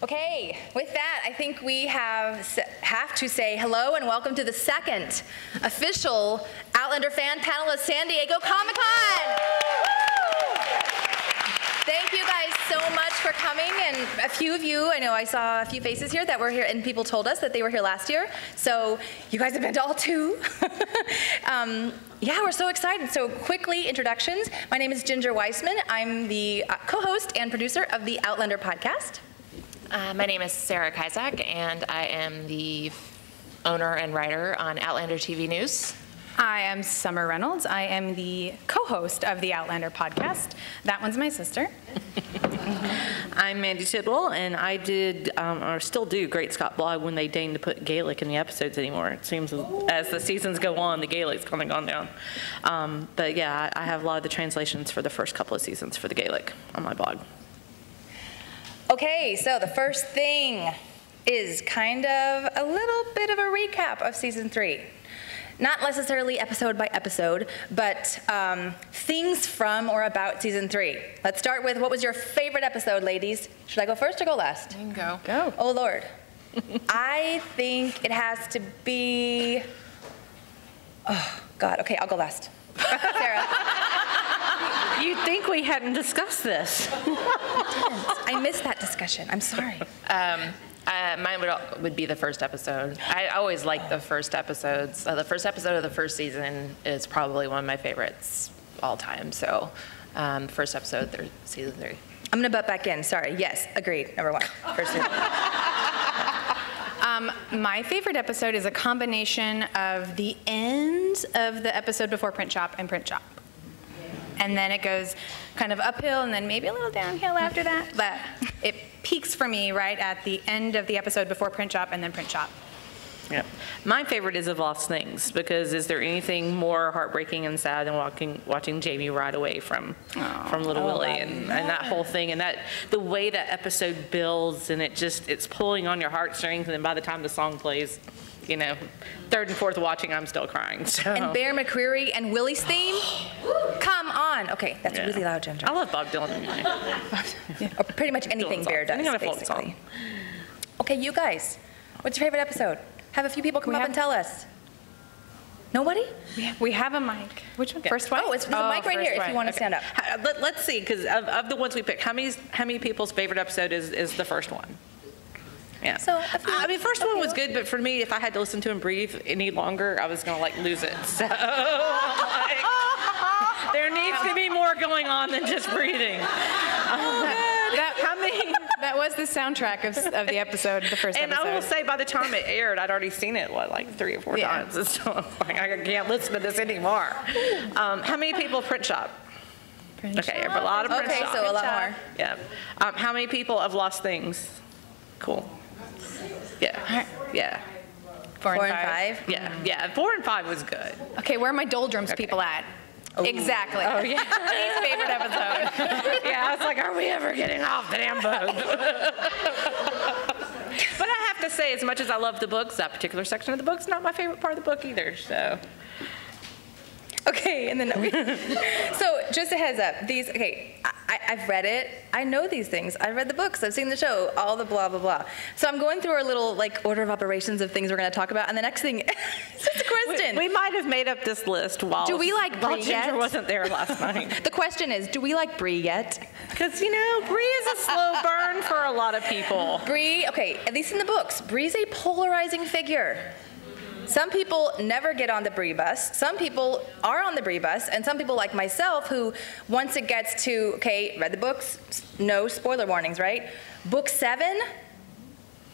Okay, with that, I think we have to say hello and welcome to the second official Outlander Fan Panel of San Diego Comic-Con. Thank you guys so much for coming, and a few of you, I know I saw a few faces here that were here, and people told us that they were here last year, so you guys have been to all two. Yeah, we're so excited. So quickly, introductions. My name is Ginger Wiseman. I'm the co-host and producer of the Outlander podcast. My name is Sarah Kizak, and I am the owner and writer on Outlander TV News. I am Summer Reynolds. I am the co-host of the Outlander podcast. That one's my sister. I'm Mandy Tidwell, and I did, or still do, Great Scot Blog when they deign to put Gaelic in the episodes anymore. It seems as the seasons go on, the Gaelic's kind of gone down. But yeah, I have a lot of the translations for the first couple of seasons for the Gaelic on my blog. Okay, so the first thing is kind of a little bit of a recap of season 3. Not necessarily episode by episode, but things from or about season 3. Let's start with, what was your favorite episode, ladies? Should I go first or go last? You can go. Go. Oh, Lord. I think it has to be, oh, God, okay, I'll go last. Sarah. You'd think we hadn't discussed this. I missed that discussion. I'm sorry. Mine would be the first episode. I always like the first episodes. The first episode of the first season is probably one of my favorites all time. So first episode, season 3. I'm gonna butt back in, sorry. Yes, agreed, number 1, first season. My favorite episode is a combination of the end of the episode before Print Shop and Print Shop. And then it goes kind of uphill and then maybe a little downhill after that. But it peaks for me right at the end of the episode before Print Shop and then Print Shop. Yeah. My favorite is Of Lost Things, because is there anything more heartbreaking and sad than watching Jamie ride away from Little Willie and that whole thing, and that the way that episode builds, and it's pulling on your heartstrings, and then by the time the song plays, you know, third and fourth watching, I'm still crying. So. And Bear McCreary and Willie's theme? Come on. Okay, that's really loud, Ginger. I love Bob Dylan anyway. Or pretty much anything Bear does, basically. Okay, you guys, what's your favorite episode? Have a few people come up and tell us. Nobody? We have a mic. Which one? First one? Oh, it's the mic right here if you want to stand up. Let's see, because of the ones we picked, how many people's favorite episode is the first one? Yeah. So, I mean, first one was good, but for me, if I had to listen to him breathe any longer, I was gonna lose it. So, there needs to be more going on than just breathing. That was the soundtrack of the episode, the first episode. And I will say, by the time it aired, I'd already seen it, 3 or 4 times. And so I can't listen to this anymore. How many people Print Shop? Okay, a lot of Print Shop. Okay, so a lot more. Yeah. How many people have Lost Things? Cool. Yeah. Yeah. 4 and 5? Yeah. 4 and 5 was good. Okay, where are my doldrums people at? Ooh. Exactly. Oh, yeah. Least favorite episode. Yeah, it's like, are we ever getting off the damn boat? But I have to say, as much as I love the books, that particular section of the book's not my favorite part of the book either, so. Okay, and then so just a heads up, I've read it, I know these things, I've read the books, I've seen the show, all the blah blah blah. So I'm going through our little order of operations of things we're going to talk about, and the next thing is just a question. We might have made up this list while Ginger wasn't there last night. The question is, do we like Bree yet? Because Bree is a slow burn for a lot of people. Bree, okay, at least in the books, Bree's a polarizing figure. Some people never get on the Bree bus. Some people are on the Bree bus, and some people like myself who, once it gets to, okay, read the books, no spoiler warnings, right? Book 7,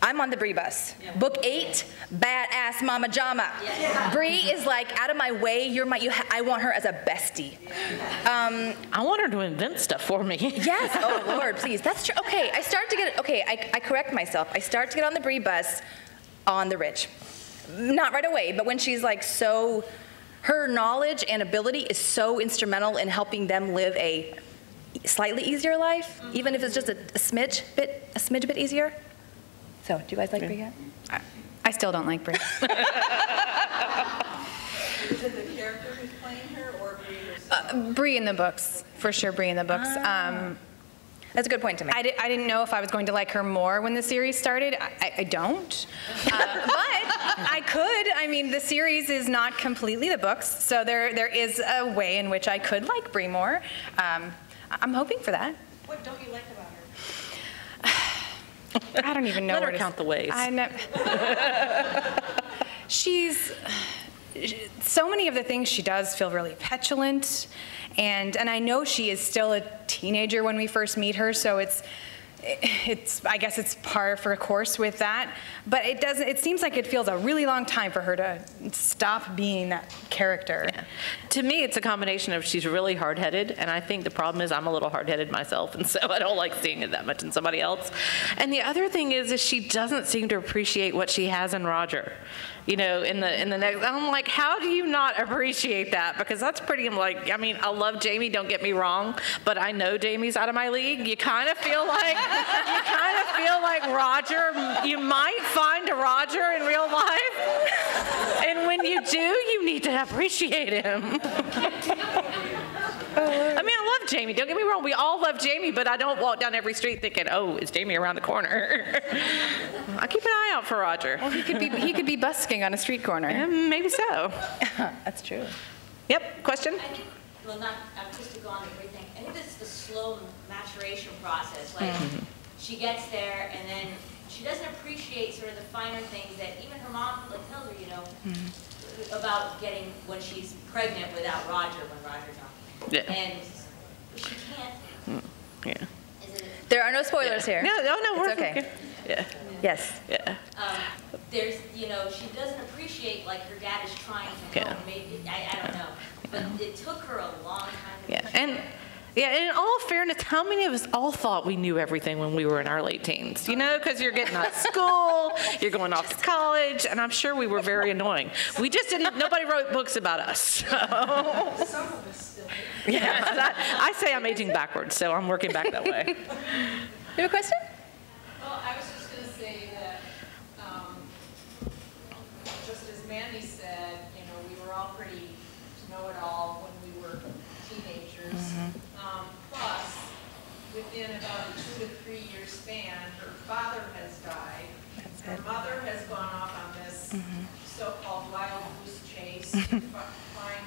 I'm on the Bree bus. Yeah. Book 8, badass mama jama. Yeah. Bree is out of my way. I want her as a bestie. I want her to invent stuff for me. Yes. Oh Lord, please. That's true. Okay, I correct myself. I start to get on the Bree bus on the Ridge. Not right away, but when she's her knowledge and ability is so instrumental in helping them live a slightly easier life, even if it's just a smidge bit easier. So, do you guys like Bree yet? I still don't like Bree. Is it the character who's playing her or Bree herself? Bree in the books, for sure. Bree in the books. That's a good point to make. I didn't know if I was going to like her more when the series started. I don't. But I could. I mean, the series is not completely the books, so there is a way in which I could like Bree more. I'm hoping for that. What don't you like about her? I don't even know Let where her to count the ways. So many of the things she does feel really petulant, and I know she is still a teenager when we first meet her, so it's I guess it's par for a course with that, but it seems like it feels a really long time for her to stop being that character. Yeah. To me, it's a combination of she's really hard-headed, and I think the problem is I'm a little hard-headed myself, and so I don't like seeing it that much in somebody else. And the other thing is she doesn't seem to appreciate what she has in Roger. You know, in the next, I'm like, how do you not appreciate that? Because that's pretty, like, I mean, I love Jamie, don't get me wrong, but I know Jamie's out of my league. You kind of feel like Roger, you might find a Roger in real life. And when you do, you need to appreciate him. I mean, I love Jamie, don't get me wrong, we all love Jamie, but I don't walk down every street thinking, oh, is Jamie around the corner? I keep an eye out for Roger. Well, he could be busking on a street corner. Yeah, maybe so. That's true. Yep, question? I think, well, not artistic on everything. I think it's the slow maturation process. Like, she gets there, and then she doesn't appreciate sort of the finer things that even her mom like tells her, you know, about getting when she's pregnant without Roger when Roger's on. Yeah. And she can't. Yeah. Is it, There are no spoilers here. No, we're It's okay. okay. Yeah, Yes. yeah. there's, you know, she doesn't appreciate like her dad is trying to help. Yeah. Maybe I don't know, but it took her a long time to Yeah, appreciate. and in all fairness, how many of us all thought we knew everything when we were in our late teens? You know, because you're getting out of school, you're going off to college, and I'm sure we were very annoying. We just didn't, nobody wrote books about us. So. Some of us still do. Yeah, I say I'm aging backwards, so I'm working back that way. You have a question? Well, I was just going to say that, just as Mandy said, you know, we were all pretty know-it-all when we were teenagers. Plus, within about a 2 to 3 year span, her father has died. Her mother has gone off on this so-called wild goose chase to find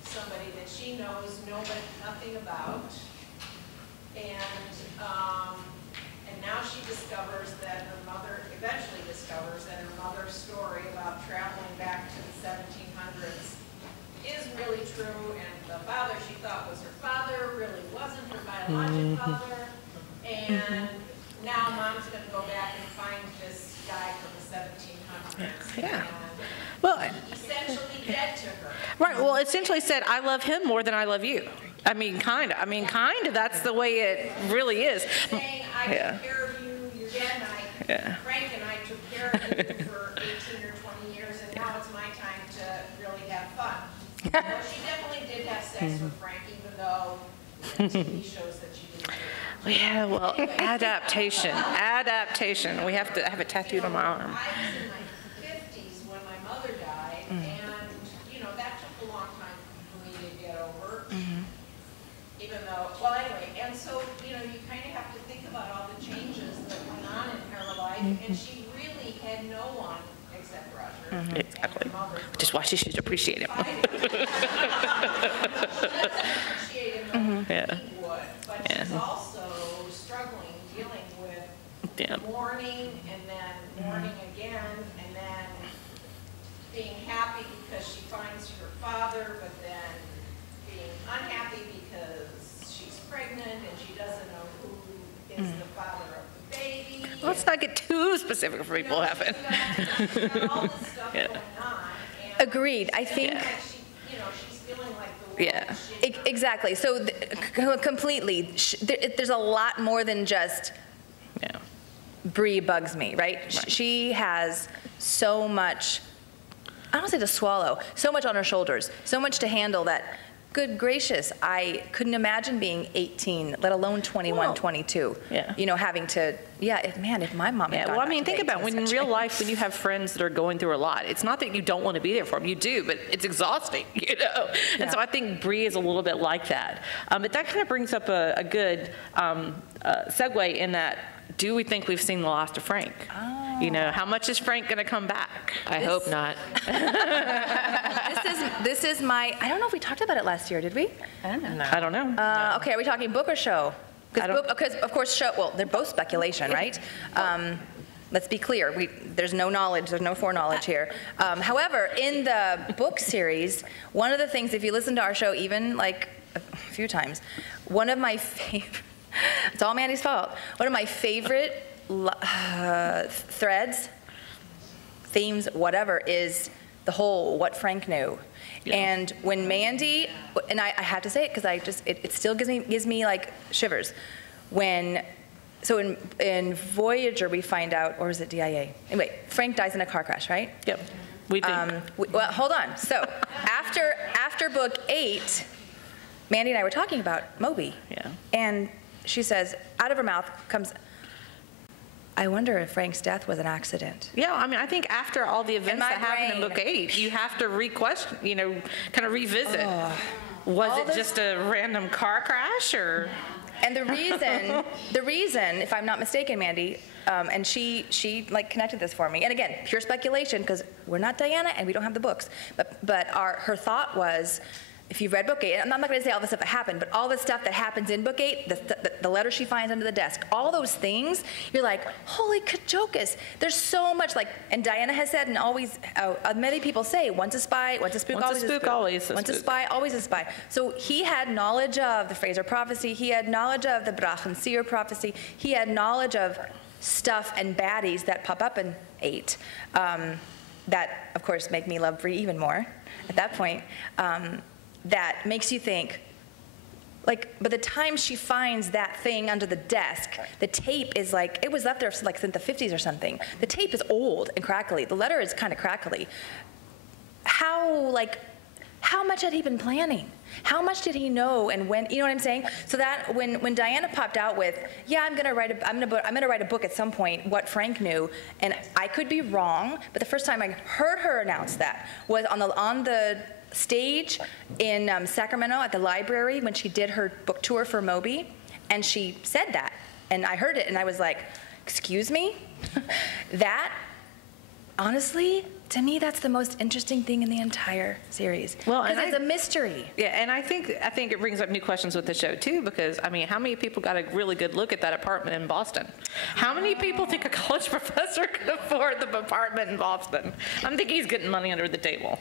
somebody that she knows nothing about. And now she discovers that eventually discovers that her mother's story about traveling back to the 1700s is really true, and the father she thought was her father really wasn't her biological father, and now mom's going to go back and find this guy from the 1700s. Yeah. And Well, essentially dead to her. right, well, essentially said, I love him more than I love you. I mean, kind of, that's the way it really is. Saying, I took care of you, your dad and I, Frank and I took care of you for 18 or 20 years, and now it's my time to really have fun. Well, she definitely did have sex with Frank, even though TV shows that she didn't do it. Yeah, well, adaptation. We have to have it tattooed on my arm. I was in my 50s when my mother died, and, you know, that took a long time for me to get over. Even though, well, anyway, and so, you know, you kind of have to think about all the changes that went on in her life, and she really had no one except Roger. Exactly. And her mother. Which is why she should appreciate him. She doesn't appreciate him the way he would, but she's also struggling, dealing with mourning, and then mourning again, and then being happy because she finds her father, but then being unhappy because she's pregnant and she doesn't know who is the father of the baby. Let's not get too specific for people having. She's got all this stuff going on. And Agreed. I think. like she, you know, she's feeling like the world is shitty. Exactly. So completely, there's a lot more than just Bree bugs me, right? She has so much, I don't want to say to swallow, so much on her shoulders, so much to handle that good gracious, I couldn't imagine being 18, let alone 21, 22. Yeah. You know, having to, if my mom had Yeah, gone well, I back mean, to think the about when in 18th real century. life, when you have friends that are going through a lot, it's not that you don't want to be there for them. You do, but it's exhausting, you know? And so I think Bree is a little bit like that. But that kind of brings up a good segue in that, do we think we've seen the last of Frank? You know, how much is Frank going to come back? I hope not. This is my, I don't know if we talked about it last year, did we? I don't know. Okay, are we talking book or show? I don't- Because of course, show, well, they're both speculation, right? Let's be clear, there's no knowledge, there's no foreknowledge here. However, in the book series, one of the things, if you listen to our show even like a few times, one of my favorite, it's all Mandy's fault, one of my favorite threads, themes, whatever, is the whole what Frank knew. Yeah. And when Mandy, and I have to say it because it still gives me like shivers. So in Voyager we find out, or is it DIA? Anyway, Frank dies in a car crash, right? Yep, we think. Well, hold on. So after book 8, Mandy and I were talking about Moby. Yeah. And she says, out of her mouth comes, I wonder if Frank's death was an accident. Yeah, I mean, I think after all the events my that happened in brain. book 8, you have to re-question, you know, kind of revisit. Was All it this- just a random car crash, or? And the reason, if I'm not mistaken, Mandy, and she like connected this for me. And again, pure speculation because we're not Diana and we don't have the books. But her thought was, if you've read book 8, I'm not going to say all the stuff that happened, but all the stuff that happens in book 8, the letter she finds under the desk, all those things, you're like, holy kajokus. There's so much, like, and Diana has said, and always, many people say, once a spy, once a spook, Once a always spook, always a Once a spook. spy, always a spy. So he had knowledge of the Fraser prophecy. He had knowledge of the Brach and Seer prophecy. He had knowledge of stuff and baddies that pop up in 8 that, of course, make me love Bree even more at that point. That makes you think, like, by the time she finds that thing under the desk, the tape is like, it was left there like since the 50s or something. The tape is old and crackly. The letter is kind of crackly. How much had he been planning? How much did he know and when, you know what I'm saying? So that when Diana popped out with, yeah, I'm gonna write a book at some point, what Frank knew, and I could be wrong, but the first time I heard her announce that was on the stage in Sacramento at the library when she did her book tour for Moby, and she said that, and I heard it, and I was like, excuse me? That, honestly, to me, that's the most interesting thing in the entire series. Well, and because it's a mystery. Yeah, and I think it brings up new questions with the show too, because I mean, how many people got a really good look at that apartment in Boston? How many people think a college professor could afford the apartment in Boston? I'm thinking he's getting money under the table.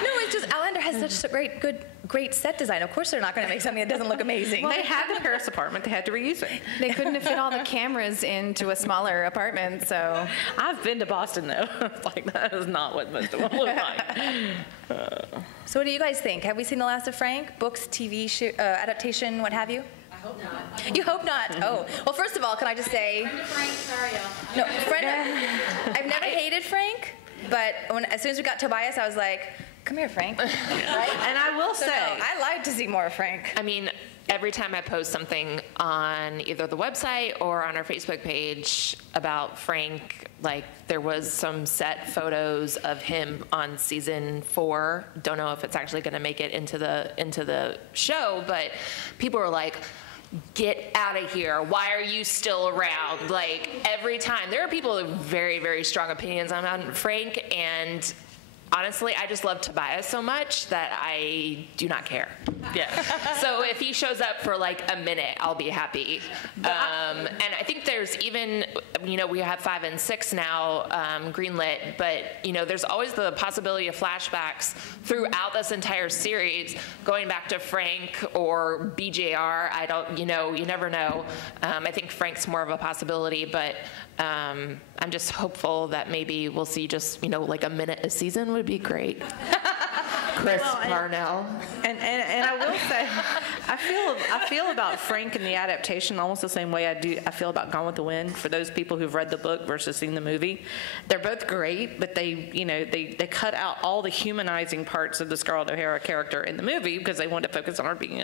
No, it's just Outlander has such a great set design. Of course, they're not going to make something that doesn't look amazing. They had the Paris apartment; they had to reuse it. They couldn't have fit all the cameras into a smaller apartment, so. I've been to Boston though. Like that is not what most of them look like. So, what do you guys think? Have we seen The Last of Frank? Books, TV adaptation, what have you? I hope not. You hope not. Oh, well. First of all, can I just say, Friend of Frank, sorry, no, I've never hated Frank, but as soon as we got Tobias, I was like, come here, Frank. Right? And I will So, say, no, I like to see more of Frank. I mean, every time I post something on either the website or on our Facebook page about Frank, like there was some set photos of him on season 4. Don't know if it's actually going to make it into the show, but people were like, get out of here. Why are you still around? Like every time. There are people with very, very strong opinions on Frank, and honestly, I just love Tobias so much that I do not care. yeah. So if he shows up for like a minute, I'll be happy. And I think there's even, we have 5 and 6 now greenlit, but there's always the possibility of flashbacks throughout this entire series, going back to Frank or BJR. I don't, you never know. I think Frank's more of a possibility, but I'm just hopeful that maybe we'll see just, like a minute a season would be great. Chris Parnell. And I will say, I feel about Frank in the adaptation almost the same way I feel about Gone with the Wind. For those people who've read the book versus seen the movie, they're both great, but they cut out all the humanizing parts of the Scarlett O'Hara character in the movie because they wanted to focus on her being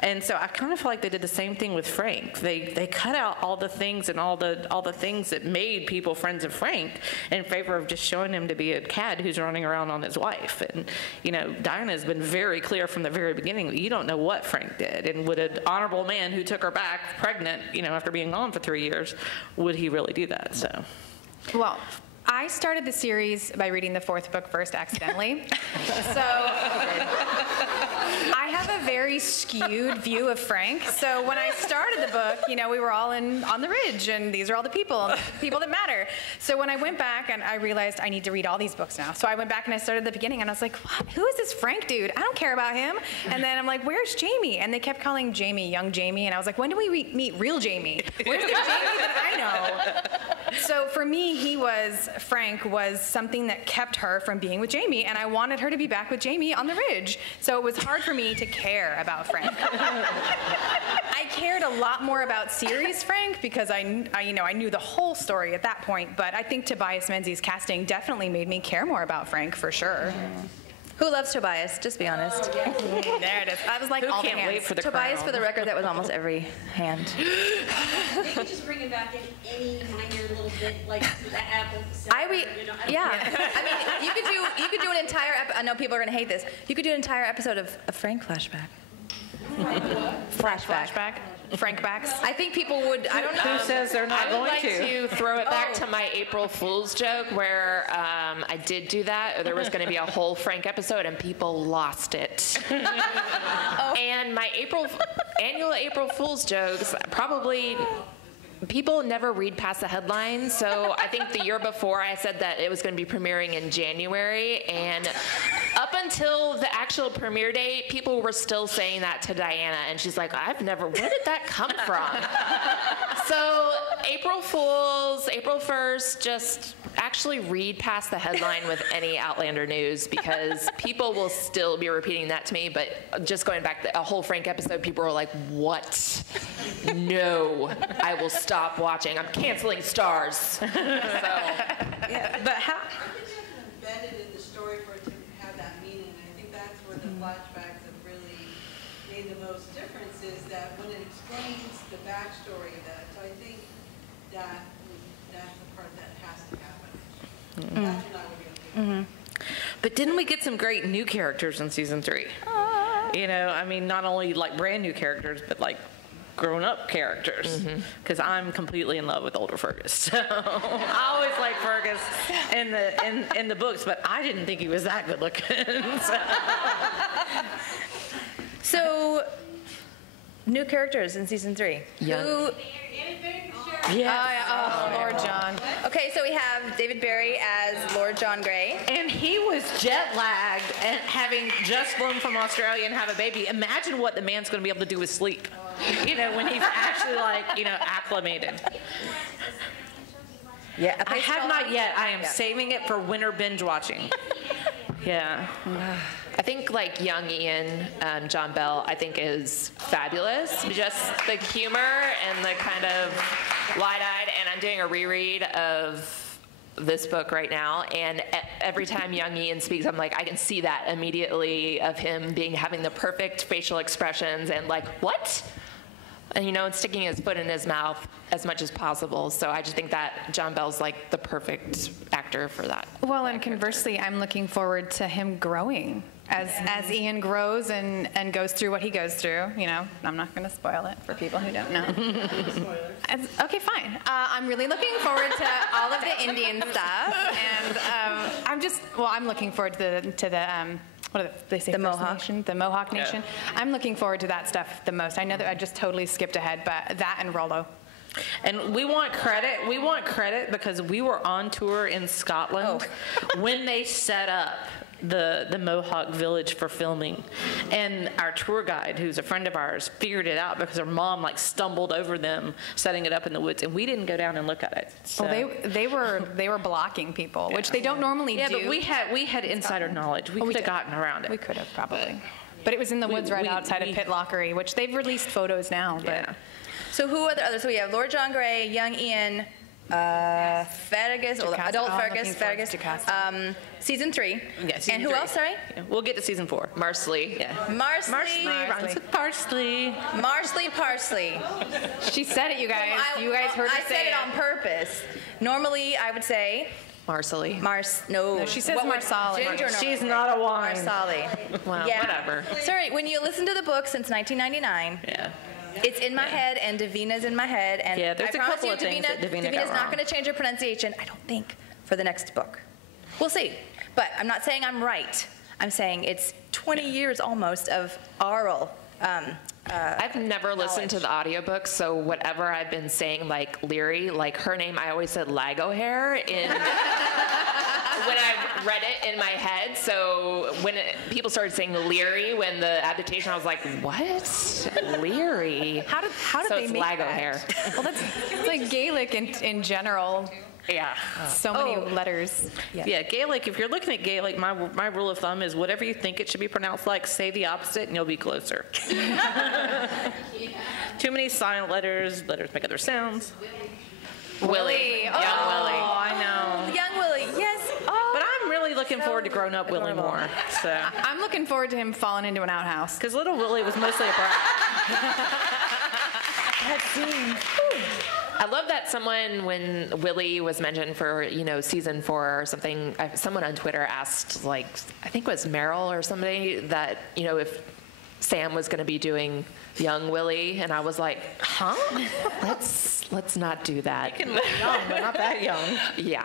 And so I kind of feel like they did the same thing with Frank. They cut out all the things and all the things that made people friends of Frank in favor of just showing him to be a cad who's running around on his wife. And Diana has been very clear from the very beginning that you don't know what Frank did, and would an honorable man who took her back pregnant, after being gone for 3 years, would he really do that? So, Well, I started the series by reading the 4th book first accidentally. So I have a very skewed view of Frank. So when I started the book, we were all on the ridge, and these are all the people that matter. So when I went back and I realized I need to read all these books now. So I went back and I started at the beginning, and I was like, what? Who is this Frank dude? I don't care about him. And then I'm like, where's Jamie? And they kept calling Jamie young Jamie, and I was like, when do we meet real Jamie? Where's the Jamie that I know? So for me, Frank was something that kept her from being with Jamie, and I wanted her to be back with Jamie on the ridge. So it was hard for me to care about Frank. I cared a lot more about series Frank because I knew the whole story at that point, but I think Tobias Menzies' casting definitely made me care more about Frank for sure. Who loves Tobias? Just be honest. There it is. I was like, who all the can't hands. wait for the Tobias, crown? for the record, that was almost every hand. Maybe just bring it back in any minor little bit, like the apple. Yeah. I mean, you could do an entire. I know people are going to hate this. You could do an entire episode of a Frank flashback. Flashback. Frank backs. I think people would. I don't know. Who says they're not I would going like to throw it back Oh. to my April Fool's joke where I did do that. There was going to be a whole Frank episode and people lost it. And my annual April Fool's jokes, probably people never read past the headlines. So I think the year before I said that it was going to be premiering in January, and up until the actual premiere date, people were still saying that to Diana, and she's like, where did that come from? So April Fools, April 1st, just actually read past the headline with any Outlander news, because people will still be repeating that to me. But just going back to a whole Frank episode, people were like, what? No, I will stop watching. I'm canceling Stars. So, Yeah, But how? I think it's embedded in the story for it to have that meaning. I think that's where the flashbacks have really made the most difference, is that when it explains the backstory of that. So I think that's the part that has to happen. That's what I would go. But didn't we get some great new characters in season 3? I mean, not only like brand new characters, but like grown-up characters, because I'm completely in love with older Fergus. So I always liked Fergus in the books, but I didn't think he was that good looking. So, new characters in season 3. Yeah. Who? Oh, Lord John. Okay, so we have David Barry as Lord John Grey. And he was jet lagged and having just flown from Australia and have a baby. Imagine what the man's going to be able to do with sleep. When he's actually acclimated. Yeah, I have not yet. I am saving it for winter binge watching. Yeah. I think young Ian, John Bell, I think is fabulous. Just the humor and the kind of wide-eyed, and I'm doing a reread of this book right now, and every time young Ian speaks, I'm like, I can see that immediately of him having the perfect facial expressions and what? And and sticking his foot in his mouth as much as possible. So I just think that John Bell's the perfect actor for that. Well, and conversely, I'm looking forward to him growing as Ian grows and goes through what he goes through. I'm not going to spoil it for people who don't know. Okay, fine. I'm really looking forward to all of the Indian stuff, and I'm looking forward to the what do they say? The First Mohawk. Nation? The Mohawk Nation. I'm looking forward to that stuff the most. I know that I just totally skipped ahead, but that and Rollo. And we want credit. We want credit because we were on tour in Scotland when they set up the Mohawk village for filming. And our tour guide, who's a friend of ours, figured it out because her mom like stumbled over them setting it up in the woods, and we didn't go down and look at it. So. Well, they were blocking people, which they don't normally do. Yeah, but we had insider knowledge. We could have gotten around it. We could have probably. But it was in the woods right outside of Pit Lockery, which they've released photos now. But. Yeah. So who are the others? So we have Lord John Grey, Young Ian, Fergus, adult Fergus, season 3. Yeah, season and who 3. else, sorry? Yeah, we'll get to season 4. Marsley. Yeah. Marsley. Rhymes with parsley. Marsley Parsley. She said it, you guys. You guys heard her I say said it on purpose. Normally, I would say Marsley. No, she says what would Marsali. Ginger She's normally not say? a wine. Marsali. Well, Yeah. whatever. Sorry, when you listen to the book since 1999, Yeah. it's in my head, and Davina's in my head, and Yeah, there's I a promise couple you, of things that Davina got Davina's not wrong. going to change her pronunciation, I don't think, for the next book. We'll see. But I'm not saying I'm right. I'm saying it's 20 years almost of oral. I've never listened to the audiobook, so whatever I've been saying, like Leary, like her name, I always said Lagohair in when I read it in my head. So when people started saying Leary when the adaptation, I was like, what? Leary? How did So they it's make Lagohair. that? Well, it's like Gaelic in general. Yeah. So many letters. Yeah, Gaelic, if you're looking at Gaelic, my rule of thumb is whatever you think it should be pronounced like, say the opposite and you'll be closer. Too many silent letters make other sounds. Willie. Oh. Young Willie. Oh, I know. Young Willie, yes. Oh, But I'm really looking forward to grown up Willie more. So, I'm looking forward to him falling into an outhouse. because little Willie was mostly a brat. that scene. I love that someone, when Willie was mentioned for, season 4 or something, someone on Twitter asked, like, I think it was Meryl or somebody, that, if Sam was going to be doing young Willie, and I was like, huh? Let's not do that. Young, but not that young. Yeah.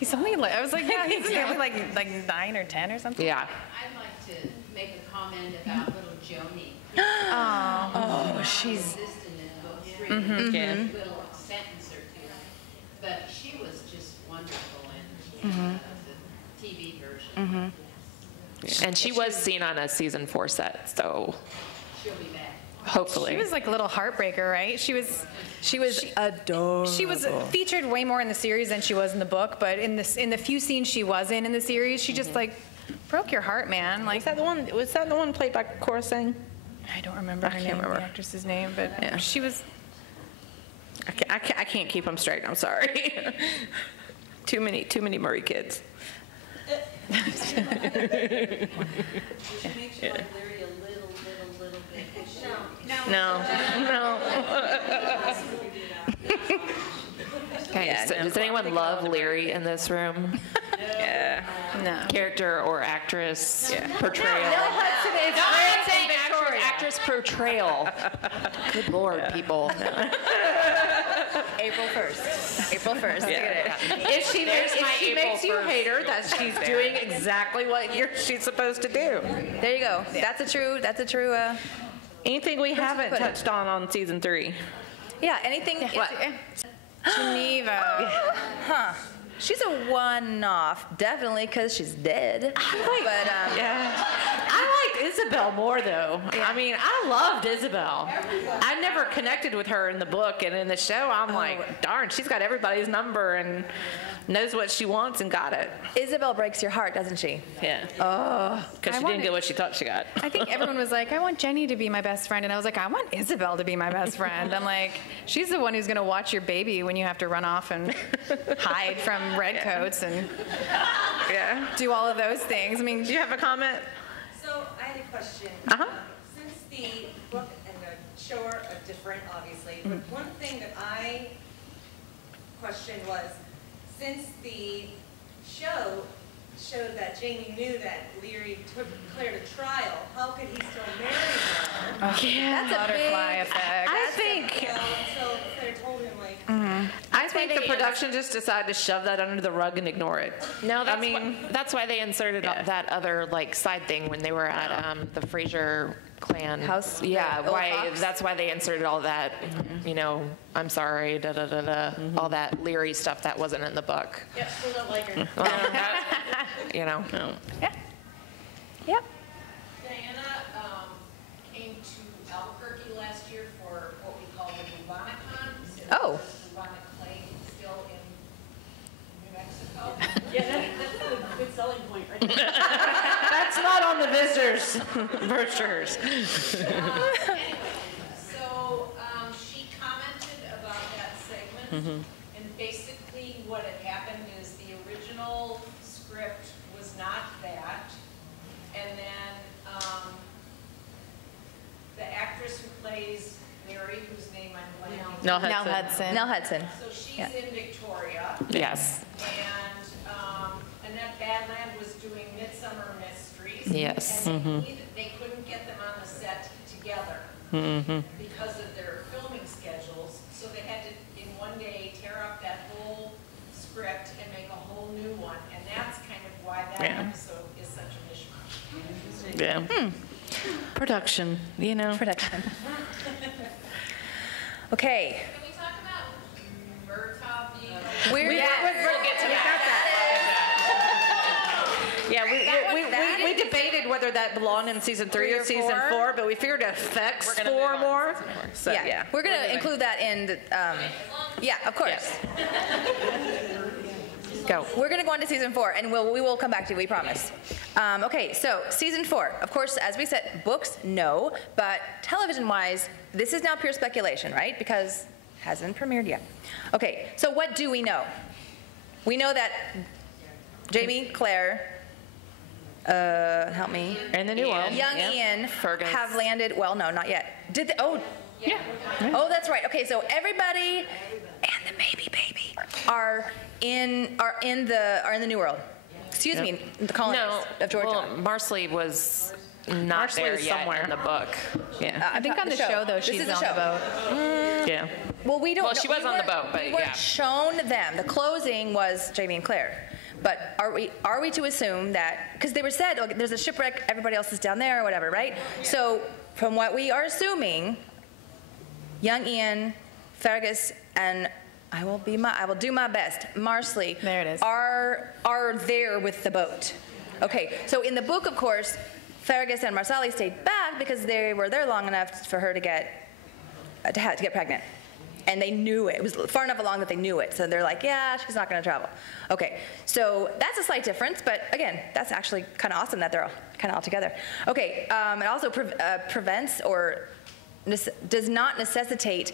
He's only like, I was like, yeah, he's only like 9 or 10 or something. Yeah. I'd like to make a comment about little Joni. Oh, she's... Existed in book 3. Yeah. Little sentence or two. But she was just wonderful in the TV version. And she was seen on a season 4 set, so She'll be back. hopefully. She was like a little heartbreaker, right? She was adorable. She was featured way more in the series than she was in the book, but in the few scenes she was in the series, she just like broke your heart, man. Like Was that the one played by Cora Singh? I don't remember her name, the actress's name, but Yeah. she was. I can't keep them straight. I'm sorry. Too many Murray kids. You should make sure like Larry a little bit. No. Okay, Yeah, so no. does anyone love Leary in this room? Yeah. No. Character or actress portrayal? It's I'm saying actress portrayal. Good Lord, people. April 1st. Yeah. Get it. If she There's my makes April you 1st hate her, that she's doing exactly what she's supposed to do. There you go. That's a true. Anything we haven't put it? touched on season 3? Yeah. Anything. What? Geneva. Huh. She's a one-off, definitely, because she's dead. I liked Isabel more, though. I mean, I loved Isabel. I never connected with her in the book, and in the show, I'm like, darn, she's got everybody's number and knows what she wants and got it. Isabel breaks your heart, doesn't she? Yeah. Because I she wanted- didn't get what she thought she got. I think everyone was like, I want Jenny to be my best friend. And I was like, I want Isabel to be my best friend. I'm like, she's the one who's going to watch your baby when you have to run off and hide from redcoats and do all of those things. I mean, Do you have a comment? So I had a question. Uh-huh. Since the book and the show are different, obviously, but one thing that I questioned was, since the show showed that Jamie knew that Leary took Claire to trial, how could he still marry her? that's a butterfly effect. I think Until Claire told him, like, I think think the production just decided to shove that under the rug and ignore it. No, that's why they inserted that other like side thing when they were at the Fraser clan House. Yeah, Old Fox. that's why they inserted all that. You know, I'm sorry, da da da da, all that leery stuff that wasn't in the book. Yep, still don't like her. Well, you know. Yeah. Yep. Diana came to Albuquerque last year for what we call the Bubonic-Con. Oh. Bubonic plague still in New Mexico. Yeah, that's a good selling point, right? That's not on the visitors brochures. So she commented about that segment, and basically what had happened is the original script was not that, and then the actress who plays Mary, whose name I'm blanking. Nell Hudson. Nell Hudson. So she's Yeah. in Victoria, Yes. and Annette Badland was doing Midsummer Mysteries. Yes. And they couldn't get them on the set together because of their filming schedules. So they had to, in one day, tear up that whole script and make a whole new one. And that's kind of why that episode is such a mishmash. Yeah. Production, you know. Production. Okay. Can we talk about Murtaugh being We'll get to that. Yeah, we debated whether that belonged in season 3 or season 4, but we figured it affects 4 more. So, Yeah, we're going to include that in the, yeah, of course. Go. We're going to go on to season 4, and we will come back to you, we promise. Okay, so season 4. Of course, as we said, books, no, but television-wise, this is now pure speculation, right? Because it hasn't premiered yet. Okay, so what do we know? We know that Jamie, Claire, help me. And the new one. Young Ian Fergus. have landed. Well, no, not yet. Did they? Oh, yeah. Oh, that's right. Okay, so everybody and the baby are in the New World. Excuse me, the colonies of Georgetown. Well, Marsley was not Marsley there is yet somewhere in the book. Yeah. I think on the show, though, This she's is the on show. the boat. Yeah. Well, we don't. Well, know. she was on the boat, but we weren't yeah. shown them. The closing was Jamie and Claire. But are we to assume that, because they were said, okay, there's a shipwreck, everybody else is down there or whatever, right? So from what we are assuming, young Ian, Fergus, and I will do my best, Marsley, There it is. are there with the boat. Okay, so in the book, of course, Fergus and Marsali stayed back because they were there long enough for her to get pregnant. And they knew it. It was far enough along that they knew it. So they're like, yeah, she's not going to travel. Okay, so that's a slight difference. But again, that's actually kind of awesome that they're all kind of all together. Okay, it also prevents or does not necessitate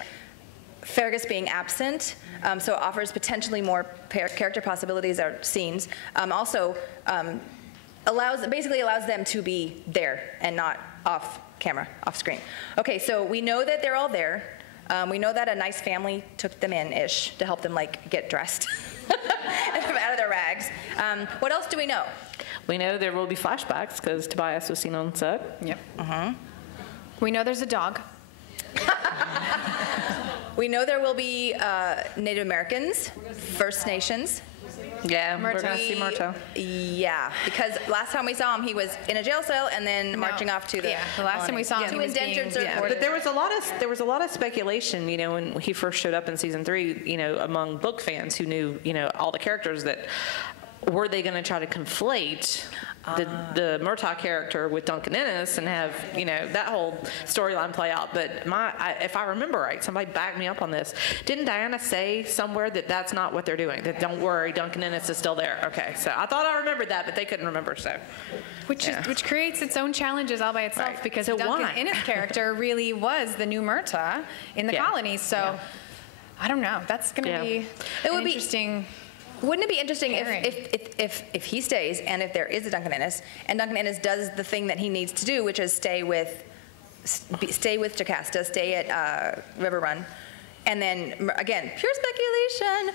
Fergus being absent. So it offers potentially more character possibilities or scenes. Also basically allows them to be there and not off camera, off screen. Okay, so we know that they're all there. We know that a nice family took them in-ish to help them like get dressed out of their rags. What else do we know? We know there will be flashbacks because Tobias was seen on set. Yep. We know there's a dog. We know there will be Native Americans, First Nations. Yeah, we're going to see Murtaugh. Yeah, because last time we saw him, he was in a jail cell and then marching off to the. Yeah, the last time we saw him, to he was indentured being servants. But there was a lot of speculation, you know, when he first showed up in season 3, you know, among book fans who knew, you know, all the characters that were they going to try to conflate the Murtaugh character with Duncan Ennis and have, you know, that whole storyline play out. But if I remember right, somebody backed me up on this. Didn't Diana say somewhere that that's not what they're doing? That don't worry, Duncan Ennis is still there. Okay, so I thought I remembered that, but they couldn't remember. So, Which creates its own challenges all by itself Right. because So Duncan why? Ennis character really was the new Murtaugh in the colonies. So I don't know. That's going to be an interesting. Wouldn't it be interesting pairing. if he stays and if there is a Duncan Ennis and Duncan Ennis does the thing that he needs to do, which is stay with Jocasta, stay at River Run, and then again pure speculation,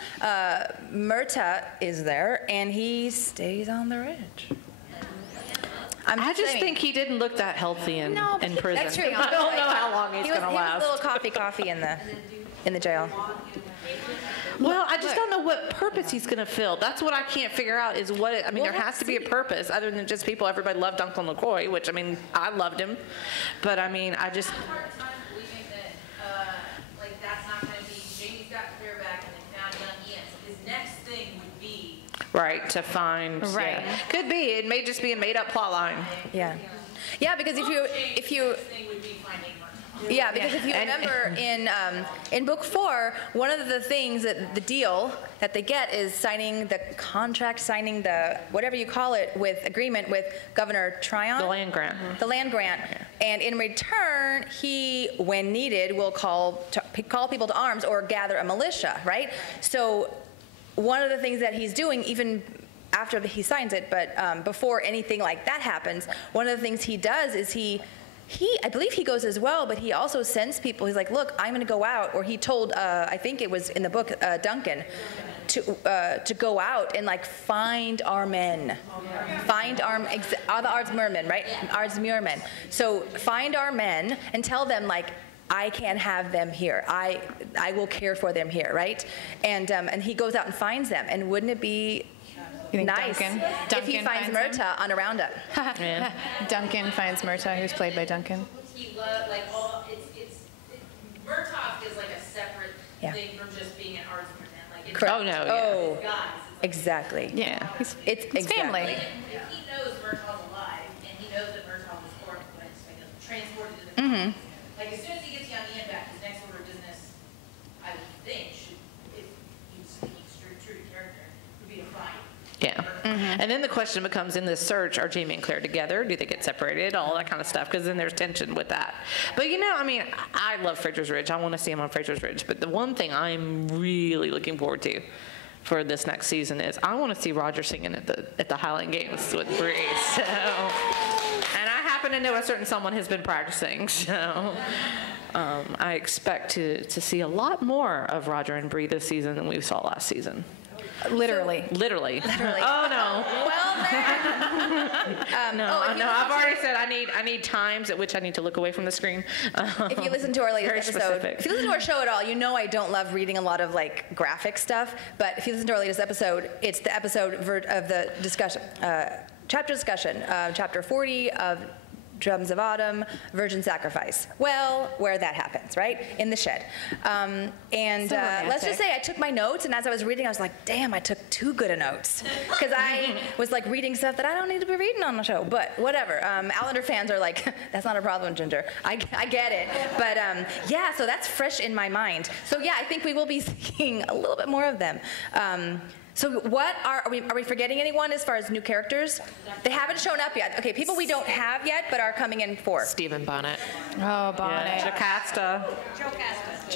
Murtaugh is there and he stays on the ridge. I just think he didn't look that healthy in prison. That's true. I don't know how long he's going to last. He was a little coffee in the jail. Well, I just don't know what purpose he's going to fill. That's what I can't figure out is what, there has to be a purpose other than just people, everybody loved Uncle LaCroix, which, I loved him. But, I just... I have a hard time believing that, that's not going to be, Jamie's got clear back and they found young Ian. So his next thing would be... Right, to find... Right. Yeah. Could be. It may just be a made-up plot line. Yeah. Yeah, because if you thing would be finding Murtaugh. yeah, because if you remember in book 4, one of the things that the deal that they get is signing the contract, signing the whatever you call it, with agreement with Governor Tryon. The land grant. The land grant. And in return, he, when needed, will call people to arms or gather a militia, right? So one of the things that he's doing, even after he signs it, but before anything like that happens, one of the things he does is I believe he goes as well, but he also sends people. He's like, look, I'm going to go out, or he told, I think it was in the book, Duncan, to go out and find our men, find our the Ardsmuirmen, right? Ardsmuirmen. So find our men and tell them I can't have them here. I will care for them here, right? And he goes out and finds them. And wouldn't it be nice if he finds Murtaugh on a roundup? Yeah. Duncan finds Murtaugh, who's played by Duncan. He loved, Murtaugh is a separate thing from just being an artsman. Correct. Oh, no, yeah. Oh, exactly. Yeah. It's family. exactly. If he knows Murtaugh's alive, and he knows that Murtaugh was transported to the as soon as he gets young Ian back, his next order of business, I would think, if he's speaking true to character, would be to find. Yeah. And then the question becomes, in this search, are Jamie and Claire together? Do they get separated? All that kind of stuff, because then there's tension with that. But, I love Fraser's Ridge. I want to see him on Fraser's Ridge. But the one thing I'm really looking forward to for this next season is I want to see Roger singing at the Highland Games with Bree. So, and I happen to know a certain someone has been practicing. So I expect to see a lot more of Roger and Bree this season than we saw last season. Literally. Literally. Oh, no. Well, then. No, I've already said I need times at which I need to look away from the screen. If you listen to our latest Very episode, specific. if you listen to our show at all, you know I don't love reading a lot of graphic stuff. But if you listen to our latest episode, it's the episode of the discussion, chapter discussion, chapter 40 of Drums of Autumn, Virgin Sacrifice. Well, where that happens, right? In the shed. Let's just say I took my notes, and as I was reading, I was like, damn, I took too good of notes. Because I was reading stuff that I don't need to be reading on the show, but whatever. Outlander fans are like, that's not a problem, Ginger. I get it. But yeah, so that's fresh in my mind. So yeah, I think we will be seeing a little bit more of them. So what are we forgetting anyone as far as new characters? They haven't shown up yet. Okay, people we don't have yet but are coming in for. Stephen Bonnet. Oh, Bonnet. Yeah, Jocasta.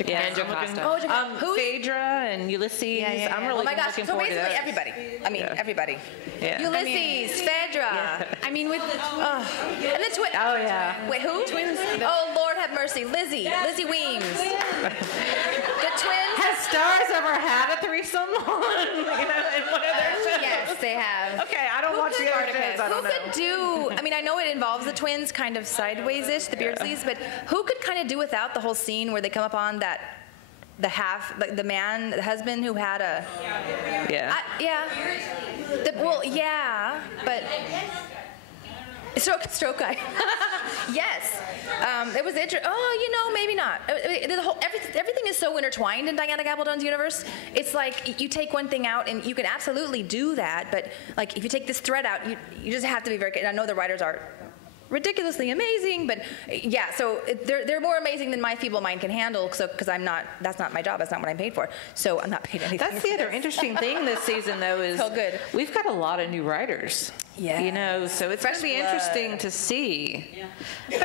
And Jocasta. Oh, who's? Phaedra and Ulysses. Yeah. I'm really Oh my gosh, looking so forward to basically those. everybody. Everybody. Yeah. Ulysses, Phaedra. And the twins. Oh, yeah. Wait, who? Twins. Oh, Lord have mercy. Lizzie Weems. The twins. Has Stars ever had a threesome in one of their shows? Yes, they have. Okay, I don't watch the other shows. I don't know. Who could do, I know it involves the twins kind of sideways-ish, the Beardsleys, but who could kind of do without the whole scene where they come up on the husband who had a... Yeah. But... Stroke guy. Yes. It was interesting. Oh, maybe not. Everything is so intertwined in Diana Gabaldon's universe. It's you take one thing out, and you can absolutely do that, but if you take this thread out, you just have to be very careful. I know the writers are ridiculously amazing, but yeah, so they're more amazing than my feeble mind can handle, because that's not my job, that's not what I'm paid for, so I'm not paid anything. That's the other interesting thing this season, though, is we've got a lot of new writers. Yeah. So it's going to be interesting to see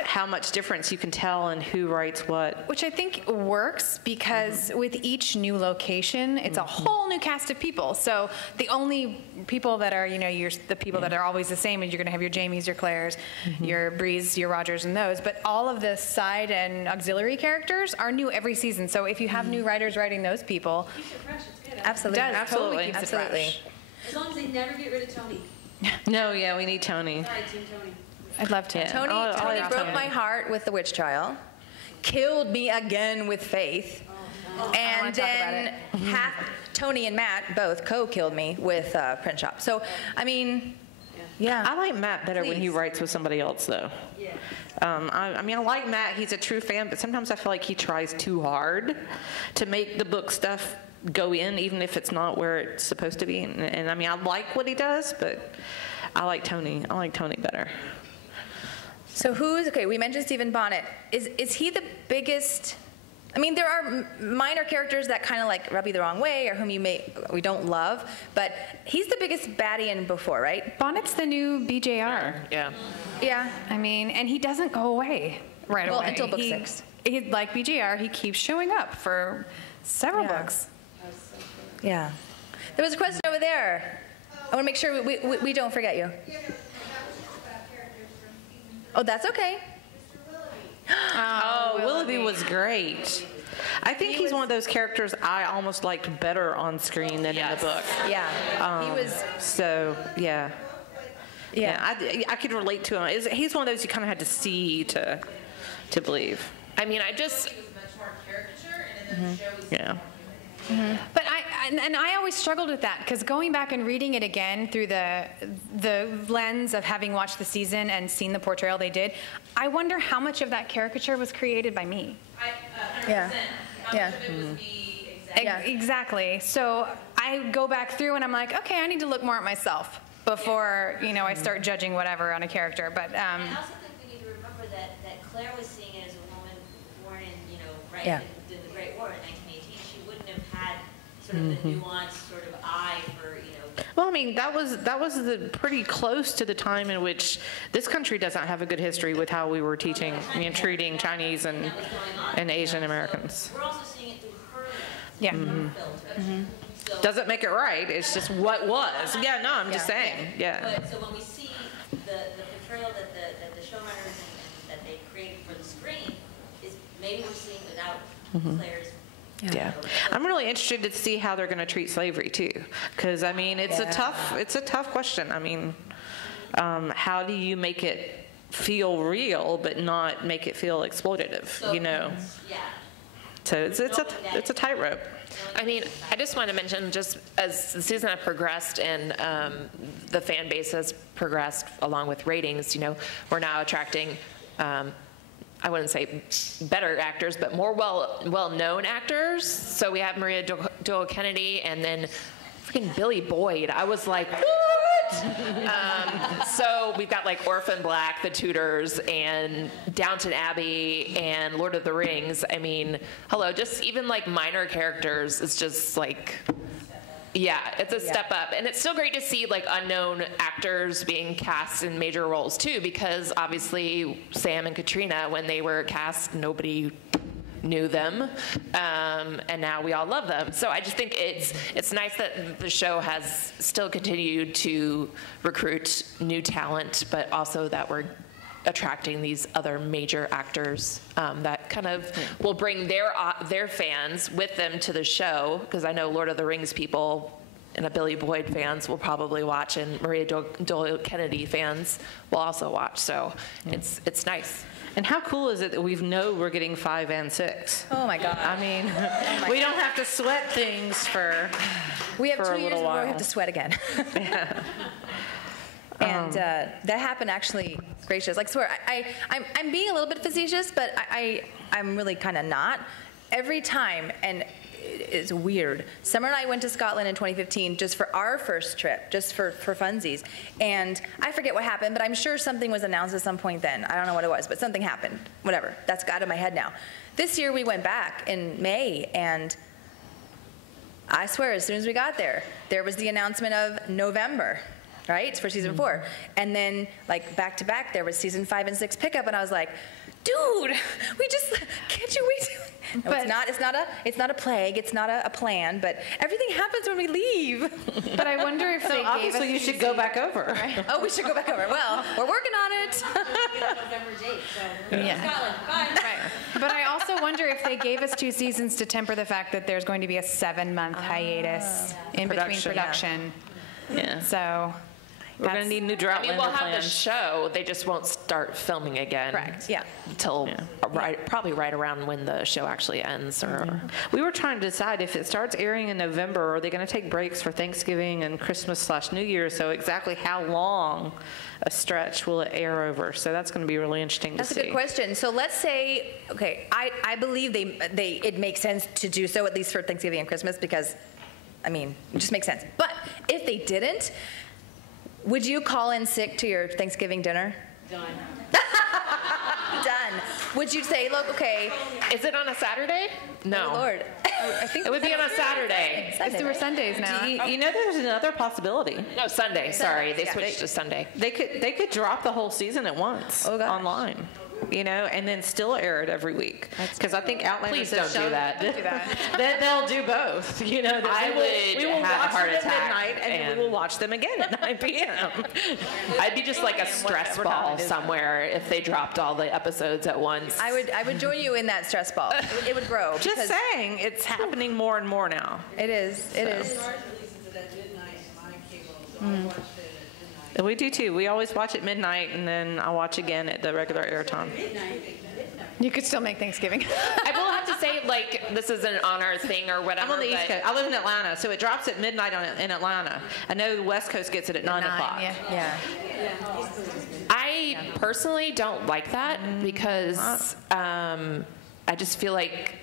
how much difference you can tell in who writes what. Which I think works because with each new location, it's a whole new cast of people. So the only people that are, the people that are always the same is you're going to have your Jamies, your Claires, your Brees, your Rogers, and those. But all of the side and auxiliary characters are new every season. So if you have new writers writing those people, Keeps it fresh, it's good. Absolutely. It does. Absolutely. Totally keeps it fresh. As long as they never get rid of Tony. No, yeah, we need Tony. Sorry, Team Tony. I'd love to. Yeah. Tony like broke Tony. my heart with the witch trial, killed me again with Faith, and then Tony and Matt both co-killed me with Print Shop. So, I mean, yeah. I like Matt better when he Please. writes with somebody else, though. Yeah. I mean, I like Matt. He's a true fan, but sometimes I feel like he tries too hard to make the book stuff go in, even if it's not where it's supposed to be. And I mean, I like what he does, but I like Tony. I like Tony better. So okay, we mentioned Stephen Bonnet. Is he the biggest? I mean, there are minor characters that kind of like rub you the wrong way or whom we don't love, but he's the biggest baddie in Before, right? Bonnet's the new BJR. Yeah. Yeah. I mean, and he doesn't go away right away. Until book 6. He, like BJR, he keeps showing up for several books. Yeah. There was a question over there. I want to make sure we don't forget you. Oh, that's okay. Oh, Willoughby was great. I think he's one of those characters I almost liked better on screen than in the book. Yeah. He was. So, yeah. Yeah, I could relate to him. He's one of those you kind of had to see to believe. I mean, I just, He was much more caricature, and then the show was Yeah. But I always struggled with that because going back and reading it again through the lens of having watched the season and seen the portrayal they did, I wonder how much of that caricature was created by me. 100%. Yeah. How Yeah. much of it was me exactly? Yeah. Exactly. So I go back through and I'm like, okay, I need to look more at myself before I start judging whatever on a character. But I also think we need to remember that Claire was seeing it as a woman born in, right Yeah. in the Great War in 1918. She wouldn't have had sort of the nuanced sort of eye for, Well, I mean, that was pretty close to the time in which this country doesn't have a good history with how we were teaching, treating Chinese and that was going on. Asian Americans. We're also seeing it through her lens, yeah. her filter. So, Doesn't make it right. It's just what was. Yeah, no, I'm just saying. Yeah. But so when we see the portrayal that the showrunners and that they created for the screen, is maybe we're seeing without Claire's. Yeah, I'm really interested to see how they're going to treat slavery too, because I mean, it's a tough question. I mean, how do you make it feel real but not make it feel exploitative? So, Yeah. So it's a tightrope. I mean, I just want to mention, just as the season has progressed and the fan base has progressed along with ratings, we're now attracting, I wouldn't say better actors, but more well-known actors. So we have Maria Doyle Kennedy and then freaking Billy Boyd. I was like, what? So we've got like Orphan Black, The Tudors, and Downton Abbey, and Lord of the Rings. I mean, hello, just even like minor characters. It's just like, yeah, it's a step up. And it's still great to see like unknown actors being cast in major roles too, because obviously Sam and Katrina, when they were cast, nobody knew them, and now we all love them. So I just think it's nice that the show has still continued to recruit new talent, but also that we're attracting these other major actors that kind of will bring their fans with them to the show, because I know Lord of the Rings people and Billy Boyd fans will probably watch, and Maria Doyle Kennedy fans will also watch. So it's nice. And how cool is it that we're getting 5 and 6? Oh my God. I mean, we don't have to sweat things for We have for 2 a years little before we while. have to sweat again. And that happened actually, gracious. Like, swear, I'm being a little bit facetious, but I'm really kind of not. Every time, and it's weird. Summer and I went to Scotland in 2015 just for our first trip, just for funsies. And I forget what happened, but I'm sure something was announced at some point then. I don't know what it was, but something happened. Whatever. That's out of my head now. This year we went back in May, and I swear, as soon as we got there was the announcement of November, right, for season 4. And then, like, back to back, there was season 5 and 6 pickup, and I was like, dude, we just, can't you wait? No, But- it's not a plague, it's not a plan, but everything happens when we leave. But I wonder if they gave us Obviously, you should go back over. Oh, we should go back over. Well, we're working on it. November date, so Yeah. Scotland, bye. Right. But I also wonder if they gave us 2 seasons to temper the fact that there's going to be a 7-month hiatus in between Production. production. Yeah. So We're going to need new drought. I mean, we'll have the show. They just won't start filming again. Correct. Yeah. Until probably right around when the show actually ends. Or we were trying to decide if it starts airing in November, are they going to take breaks for Thanksgiving and Christmas/New Year? So exactly how long a stretch will it air over? So that's going to be really interesting to see. That's a good question. So let's say, okay, I believe it makes sense to do so, at least for Thanksgiving and Christmas, because, I mean, it just makes sense. But if they didn't, would you call in sick to your Thanksgiving dinner? Done. Done. Would you say, look, okay. Is it on a Saturday? No. Oh, Lord. I think It would be on a Saturday. we're Sundays now. You know, there's another possibility. No, Sunday. Sorry, they switched to Sunday. They could drop the whole season at once online. You know, and then still air it every week. Because I think Outlander Please don't do that. That they'll do both. You know, we will have watch a heart them attack at midnight, and we will watch them again at 9 p.m. I'd be just like a stress ball somewhere if they dropped all the episodes at once. I would join you in that stress ball. It would grow. Just saying, it's happening more and more now. It is. It is. Ours releases it at midnight on my cable, so I watched it at midnight. We do too. We always watch at midnight, and then I'll watch again at the regular airtime. You could still make Thanksgiving. I will have to say, like, this isn't on our thing or whatever. I'm on the East Coast. I live in Atlanta, so it drops at midnight in Atlanta. I know the West Coast gets it at 9 o'clock. Yeah. I personally don't like that because I just feel like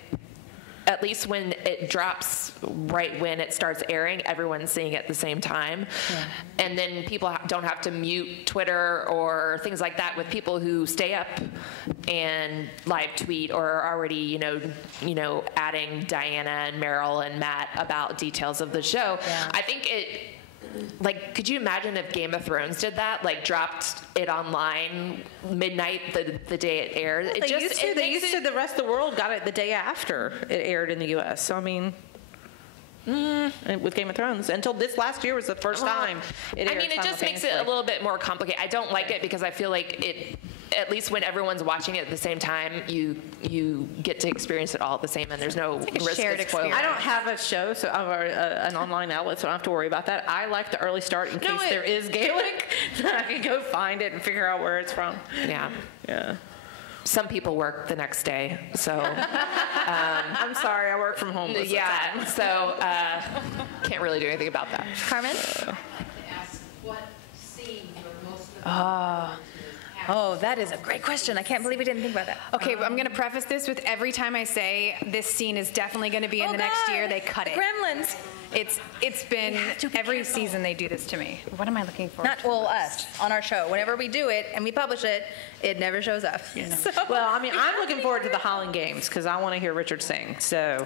at least when it drops right when it starts airing, everyone's seeing it at the same time. Yeah. And then people don't have to mute Twitter or things like that with people who stay up and live tweet or are already, you know, adding Diana and Meryl and Matt about details of the show. Yeah. I think like, could you imagine if Game of Thrones did that? Like, dropped it online midnight the day it aired? They used to. The rest of the world got it the day after it aired in the U.S. So, I mean, with Game of Thrones. Until this last year was the first time it aired. I mean, it just makes it a little bit more complicated. I don't like it because I feel like it, at least when everyone's watching it at the same time, you get to experience it all at the same, and there's no risk of spoiler. I don't have a show, so an online outlet, so I don't have to worry about that. I like the early start in case there is Gaelic. I can go find it and figure out where it's from. Yeah. Yeah. Some people work the next day, so. I'm sorry, I work from home most of the time. So can't really do anything about that. Carmen? Ask what scene you're most Oh, that is a great question. I can't believe we didn't think about that. Okay, I'm going to preface this with every time I say this scene is definitely going to be in the next year, they cut it. Gremlins. It's been every season they do this to me. What am I looking for? Not us on our show. Whenever we do it and we publish it, it never shows up. So. Well, I mean, I'm looking forward to the Holland Games because I want to hear Richard sing. So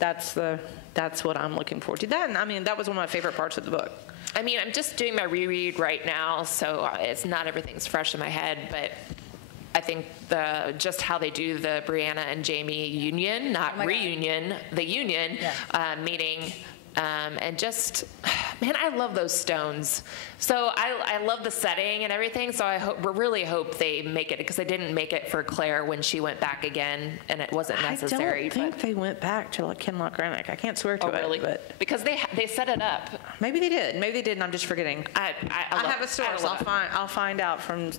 that's what I'm looking forward to. That was one of my favorite parts of the book. I mean, I'm just doing my reread right now, so it's not everything's fresh in my head, but I think just how they do the Brianna and Jamie union, not reunion, the union meeting, and just, man, I love those stones. So I love the setting and everything, so I really hope they make it, because they didn't make it for Claire when she went back again, and it wasn't necessary. I don't think they went back to like Kinloch Grannoch. I can't swear to it. Really? But because they set it up. Maybe they did. Maybe they did, and I'm just forgetting. I have a source. I'll find out from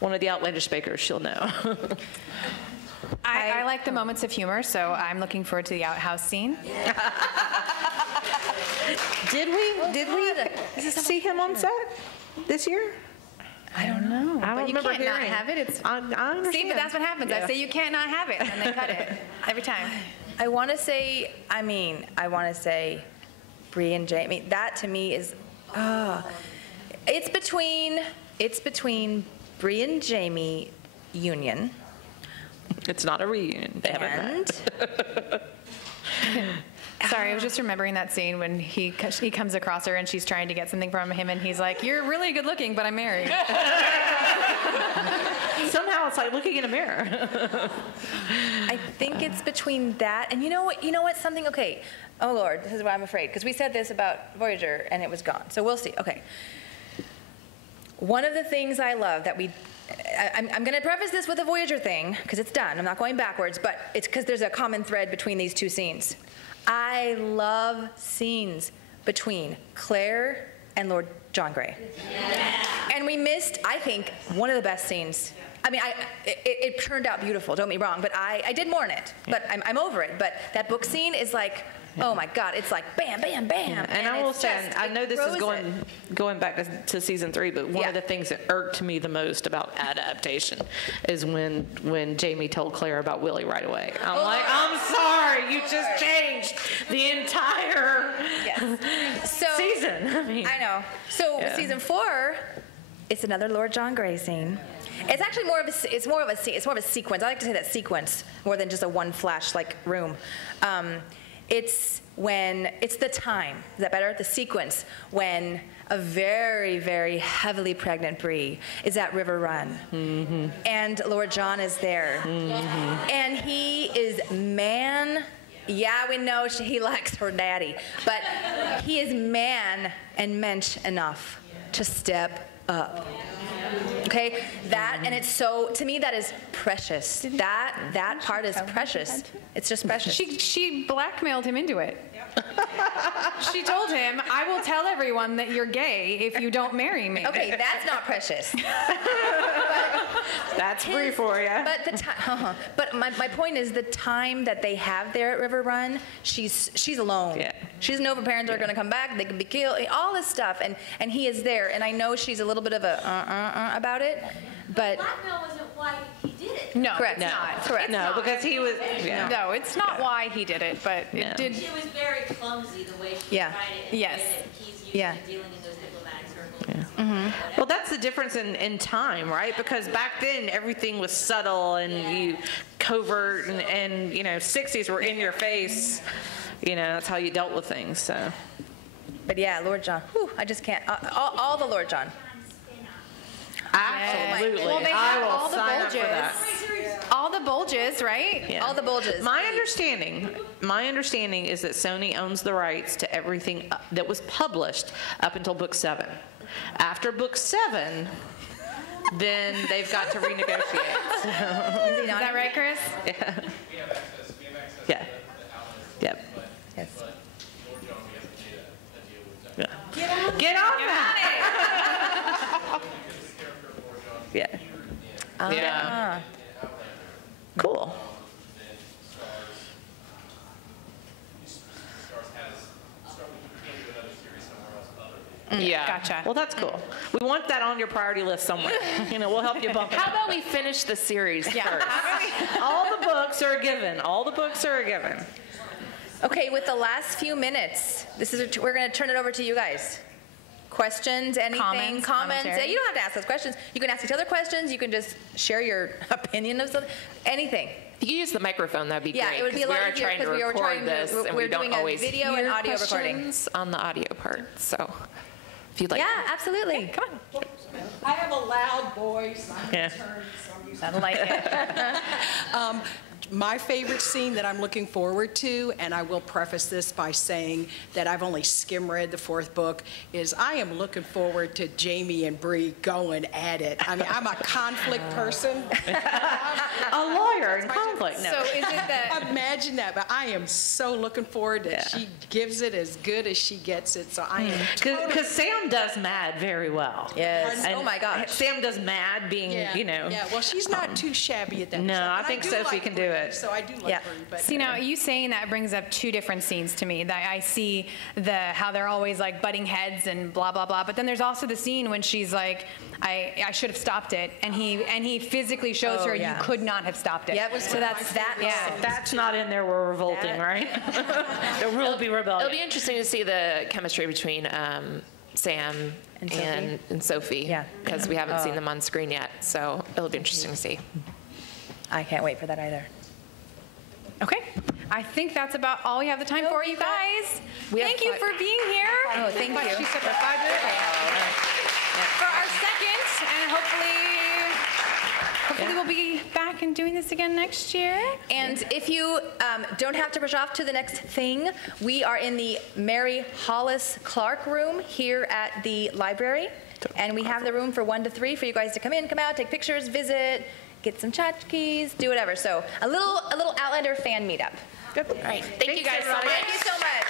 one of the Outlandish bakers. She'll know. I like the moments of humor, so I'm looking forward to the outhouse scene. Did we see him on set this year? I don't know. I don't remember hearing. hearing. Not have it. I understand. See, but that's what happens. I say you can't not have it, and they cut it every time. I want to say Bree and Jamie. That to me is, it's between Bree and Jamie union. It's not a reunion. They haven't met. Sorry, I was just remembering that scene when he comes across her and she's trying to get something from him, and he's like, "You're really good looking, but I'm married." Somehow it's like looking in a mirror. I think it's between that and you know what? Something. Okay. Oh Lord, this is what I'm afraid, because we said this about Voyager and it was gone. So we'll see. Okay. One of the things I love that I'm going to preface this with a Voyager thing, because it's done. I'm not going backwards, but it's because there's a common thread between these two scenes. I love scenes between Claire and Lord John Gray. And we missed, I think, one of the best scenes. I mean, it turned out beautiful, don't get me wrong, but I did mourn it. But I'm over it. But that book scene is like, oh my God, it's like bam, bam, bam. And I will say, I know this is going back to season 3, but one of the things that irked me the most about adaptation is when Jamie told Claire about Willie right away. I'm like, I'm sorry, you just changed the entire season. I know. So season 4, it's another Lord John Gray scene. It's actually more of a sequence. I like to say that sequence more than just a one flash like room. It's the time. Is that better? The sequence when a very, very heavily pregnant Bree is at River Run, and Lord John is there, and he is man. Yeah, we know he likes her daddy, but he is man and mensch enough to step up. Okay, and it's so, to me, that is precious. That part is precious. It's just precious. She blackmailed him into it. She told him, I will tell everyone that you're gay if you don't marry me. Okay, that's not precious. That's free for you. But my point is the time that they have there at River Run, she's alone. Yeah. She doesn't know if her parents are going to come back. They could be killed. All this stuff, and he is there. And I know she's a little bit of a about it, but blackmail wasn't why he did it. No, correct. It's not. Correct. No, because he was. Yeah. No, it's not why he did it, but it did. She was very clumsy the way she tried it. Yes. He's used to dealing in those diplomatic circles. Yeah. Well, that's the difference in time, right? Because back then everything was subtle and you covert, and 60s were in your face. That's how you dealt with things. So. But yeah, Lord John. Whew, I just can't. All the Lord John. Absolutely. Well, they have all the bulges. That. All the bulges, right? Yeah. All the bulges. My understanding is that Sony owns the rights to everything that was published up until book 7. After book 7, then they've got to renegotiate. Is that right, Chris? Yeah. We have access to Yeah. the Yep. Yes. But Lord John, we have to deal with that. Yeah. Get on that. Yeah. Yeah. Cool. Yeah. Gotcha. Well, that's cool. We want that on your priority list somewhere. We'll help you bump it. How about we finish the series first? All the books are a given. All the books are a given. Okay, with the last few minutes, we're going to turn it over to you guys. Questions, anything, comments. Yeah, you don't have to ask those questions. You can ask each other questions. You can just share your opinion of something. Anything. If you use the microphone, that'd be great. Yeah, it would be a lot easier because we are trying to record this, and we don't always video and audio recording on the audio part. So, if you'd like. Yeah, absolutely. Come on. I have a loud voice. Yeah. I like it. My favorite scene that I'm looking forward to, and I will preface this by saying that I've only skim read the 4th book, is I am looking forward to Jamie and Bree going at it. I mean, I'm a conflict person. A lawyer in conflict. No. So is it that? Imagine that, but I am so looking forward that she gives it as good as she gets it. So I am Because Sam does Mad very well. Yes. And oh my gosh. Sam does Mad being, Yeah, well, she's not too shabby at that. No, stuff. I think Sophie can do it. So I do like Bree. But See, now you saying that brings up 2 different scenes to me. That I see how they're always like butting heads and blah blah blah. But then there's also the scene when she's like, I should have stopped it, and he physically shows her you could not have stopped it. Yep. So that's not in there. We're revolting, right? There will be rebellion. It'll be interesting to see the chemistry between Sam and Sophie. Yeah. Because we haven't seen them on screen yet, so it'll be interesting to see. I can't wait for that either. Okay, I think that's about all we have the time for, you guys. Thank you for being here. Oh, thank you. She said for 5 minutes. For our second, and hopefully we'll be back and doing this again next year. And if you don't have to rush off to the next thing, we are in the Mary Hollis Clark room here at the library. And we have the room for 1 to 3 for you guys to come in, come out, take pictures, visit, get some tchotchkes, do whatever. So a little Outlander fan meetup. All right. Thank you guys so much. Thank you so much.